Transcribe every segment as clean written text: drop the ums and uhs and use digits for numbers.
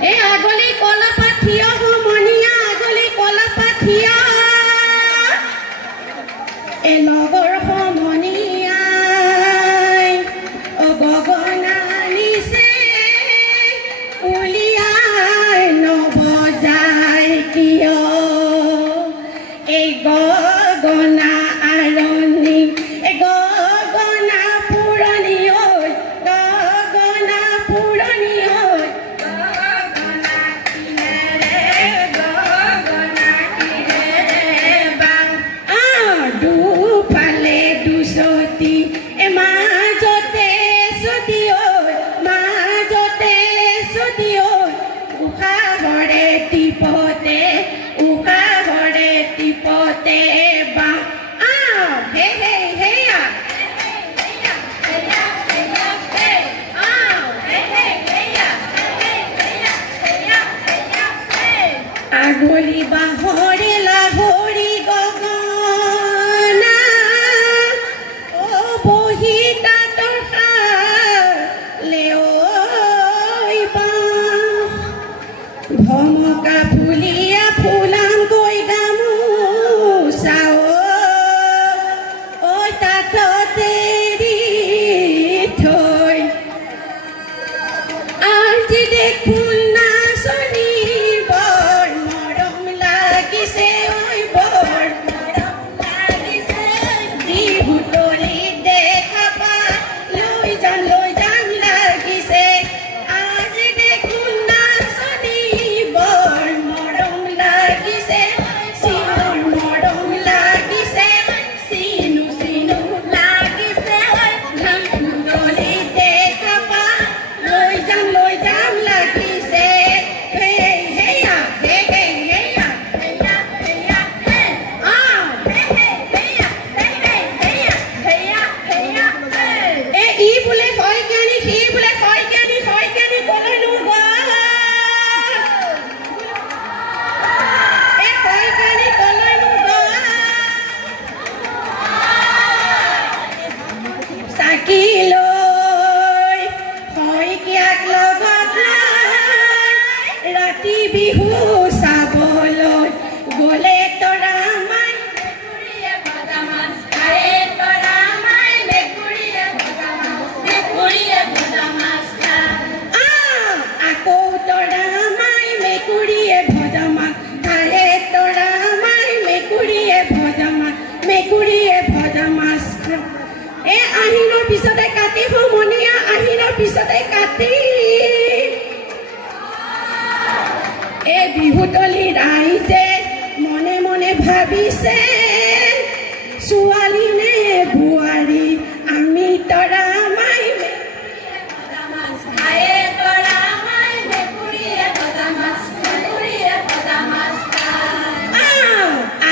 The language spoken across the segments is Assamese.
Hey! আগলি বাহরে লাহরি গগনা ও বহিতা তথা লেওইবা ভমকা ফুলিয়া ফুলাম গৈ গামোচা ঐ তাততে থৈ আজি দেখোন নাচনী বৰ মৰম লাগিছে ঐ বৰ মৰম লাগিছে বিহুতলি দেখা পা লৈ যাম লাগিছে আজি দেখোন নাচনী বৰ মৰম লাগিছে চিনুৰ মৰম লাগিছে চিনু চিনু লাগিছে বিহুতলি দেখা পা লৈ যাম লাগিছে হেই হেয়া হে হে হেয়া হেয়া হেয়া হে আ হে হে হেয়া হে হে হেয়া হেয়া হেয়া হে ই বোলে হয় কেনি সি বোলে হয় কেনি কলেনো গা হয় কেনি কলেনো গা চাকি লৈ হয় কিয়াক লগত ৰাতি বিহু চাবলৈ গলে তৰা মাই মেকুৰীয়ে ভজা মাছ খায় তৰা মাই মেকুৰীয়ে ভজা মাছ আকৌ তৰা মাই মেকুৰীয়ে ভজা মাছ খায় তৰা মাই মেকুৰীয়ে ভজা মাছ এই আহিনৰ পিছতে কাটি সমনীয়া আহিনৰ পিছতে কাটি এই বিহুতলি ৰাইজে মনে মনে ভাবিছে ছোৱালী নে বোৱাৰী আমি তৰা মাই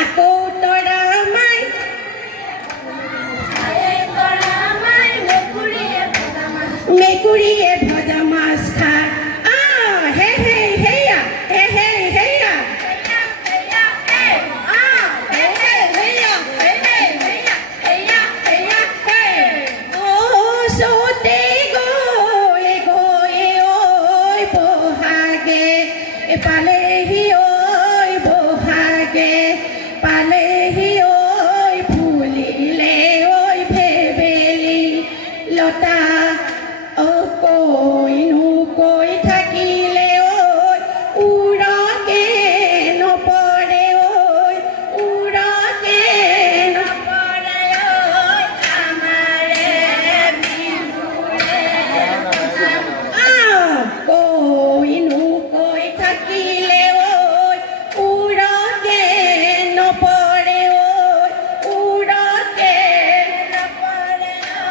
আকৌ তৰা মাই মেকুৰীয়ে ভজা মাছ খায় হে হে হেয়া হে হে হেয়া চতে গৈ গৈ ঐ বহাগে পালেহি ঐ বহাগে পালেহি ঐ ফুলিলে ঐ ভেবেলি লতা কৈনো কৈ থাকিলে ঐ উৰকে নপৰে ঐ উৰকে নপৰে ঐ আমাৰে বিহুৰে কৈনো কৈ থাকিলে ঐ উৰকে নপৰে ঐ উৰকে নপৰে ঐ